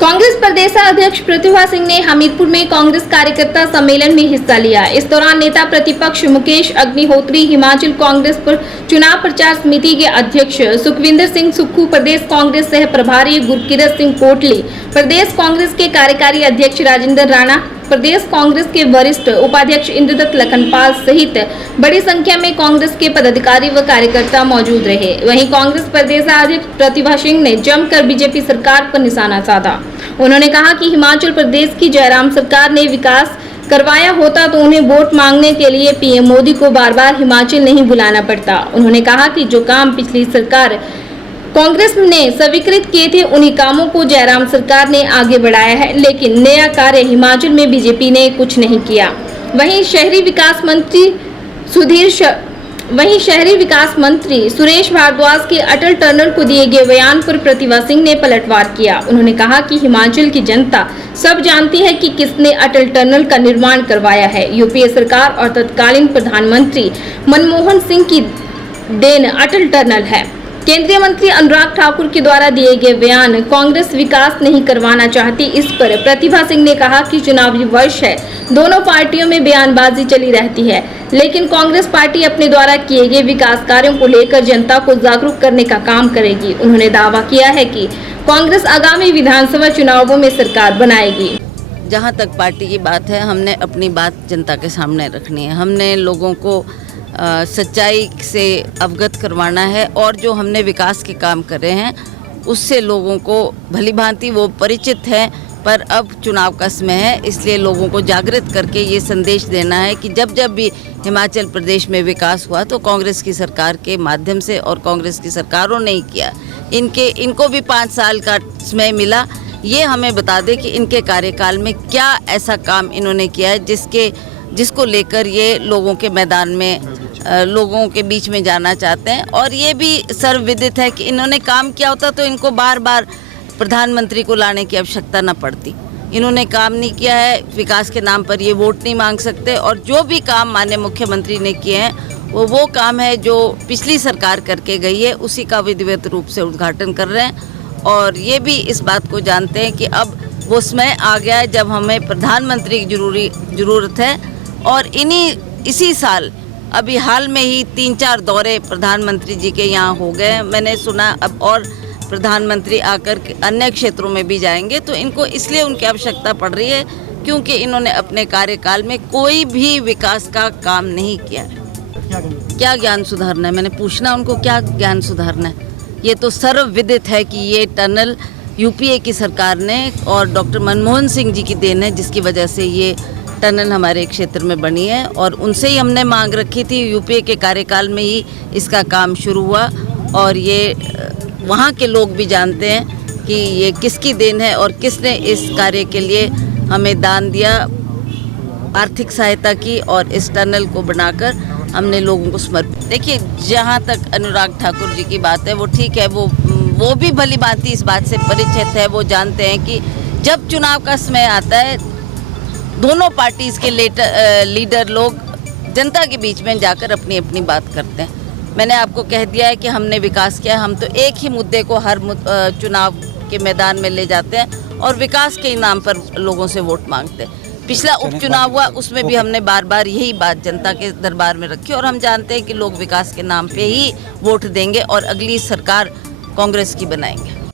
कांग्रेस प्रदेशाध्यक्ष प्रतिभा सिंह ने हमीरपुर में कांग्रेस कार्यकर्ता सम्मेलन में हिस्सा लिया। इस दौरान नेता प्रतिपक्ष मुकेश अग्निहोत्री, हिमाचल कांग्रेस पर चुनाव प्रचार समिति के अध्यक्ष सुखविंदर सिंह सुक्खू, प्रदेश कांग्रेस सह प्रभारी गुरकीरत सिंह कोटली, प्रदेश कांग्रेस के कार्यकारी अध्यक्ष राजेंद्र राणा, प्रदेश कांग्रेस के वरिष्ठ उपाध्यक्ष इंद्रदत्त लखनपाल सहित बड़ी संख्या में कांग्रेस के पदाधिकारी व कार्यकर्ता मौजूद रहे। वहीं कांग्रेस प्रदेशाध्यक्ष प्रतिभा सिंह ने जमकर बीजेपी सरकार पर निशाना साधा। उन्होंने कहा कि हिमाचल प्रदेश की जयराम सरकार ने विकास करवाया होता तो उन्हें वोट मांगने के लिए पीएम मोदी को बार बार हिमाचल नहीं बुलाना पड़ता। उन्होंने कहा कि जो काम पिछली सरकार कांग्रेस ने स्वीकृत किए थे उन्हीं कामों को जयराम सरकार ने आगे बढ़ाया है, लेकिन नया कार्य हिमाचल में बीजेपी ने कुछ नहीं किया। वहीं शहरी विकास मंत्री सुरेश भारद्वाज के अटल टनल को दिए गए बयान पर प्रतिभा सिंह ने पलटवार किया। उन्होंने कहा कि हिमाचल की जनता सब जानती है कि किसने अटल टनल का निर्माण करवाया है। यूपीए सरकार और तत्कालीन प्रधानमंत्री मनमोहन सिंह की देन अटल टनल है। केंद्रीय मंत्री अनुराग ठाकुर के द्वारा दिए गए बयान कांग्रेस विकास नहीं करवाना चाहती। इस पर प्रतिभा सिंह ने कहा कि चुनावी वर्ष है, दोनों पार्टियों में बयानबाजी चली रहती है, लेकिन कांग्रेस पार्टी अपने द्वारा किए गए विकास कार्यों को लेकर जनता को जागरूक करने का काम करेगी। उन्होंने दावा किया है कि कांग्रेस आगामी विधानसभा चुनावों में सरकार बनाएगी। जहाँ तक पार्टी की बात है, हमने अपनी बात जनता के सामने रखनी है। हमने लोगों को सच्चाई से अवगत करवाना है और जो हमने विकास के काम करे हैं उससे लोगों को भली भांति वो परिचित हैं, पर अब चुनाव का समय है, इसलिए लोगों को जागृत करके ये संदेश देना है कि जब जब भी हिमाचल प्रदेश में विकास हुआ तो कांग्रेस की सरकार के माध्यम से और कांग्रेस की सरकारों ने ही किया। इनको भी 5 साल का समय मिला। ये हमें बता दे कि इनके कार्यकाल में क्या ऐसा काम इन्होंने किया है जिसको लेकर ये लोगों के मैदान में लोगों के बीच में जाना चाहते हैं। और ये भी सर्वविदित है कि इन्होंने काम किया होता तो इनको बार बार प्रधानमंत्री को लाने की आवश्यकता न पड़ती। इन्होंने काम नहीं किया है, विकास के नाम पर ये वोट नहीं मांग सकते। और जो भी काम माननीय मुख्यमंत्री ने किए हैं वो काम है जो पिछली सरकार करके गई है, उसी का विधिवत रूप से उद्घाटन कर रहे हैं। और ये भी इस बात को जानते हैं कि अब वो समय आ गया है जब हमें प्रधानमंत्री की ज़रूरत है। और इसी साल अभी हाल में ही 3-4 दौरे प्रधानमंत्री जी के यहाँ हो गए। मैंने सुना अब और प्रधानमंत्री आकर अन्य क्षेत्रों में भी जाएंगे, तो इनको इसलिए उनकी आवश्यकता पड़ रही है क्योंकि इन्होंने अपने कार्यकाल में कोई भी विकास का काम नहीं किया। क्या ज्ञान सुधारना है? मैंने पूछना उनको क्या ज्ञान सुधारना है। ये तो सर्वविदित है कि ये टनल यूपीए की सरकार ने और डॉक्टर मनमोहन सिंह जी की देन है, जिसकी वजह से ये टनल हमारे क्षेत्र में बनी है। और उनसे ही हमने मांग रखी थी, यूपीए के कार्यकाल में ही इसका काम शुरू हुआ। और ये वहाँ के लोग भी जानते हैं कि ये किसकी देन है और किसने इस कार्य के लिए हमें दान दिया, आर्थिक सहायता की और इस टनल को बनाकर हमने लोगों को समर्पित। देखिए, जहाँ तक अनुराग ठाकुर जी की बात है वो ठीक है, वो भी भली भांति इस बात से परिचित है। वो जानते हैं कि जब चुनाव का समय आता है दोनों पार्टीज़ के लीडर लोग जनता के बीच में जाकर अपनी अपनी बात करते हैं। मैंने आपको कह दिया है कि हमने विकास किया। हम तो एक ही मुद्दे को हर चुनाव के मैदान में ले जाते हैं और विकास के नाम पर लोगों से वोट मांगते हैं। पिछला उपचुनाव हुआ उसमें भी हमने बार बार यही बात जनता के दरबार में रखी और हम जानते हैं कि लोग विकास के नाम पे ही वोट देंगे और अगली सरकार कांग्रेस की बनाएंगे।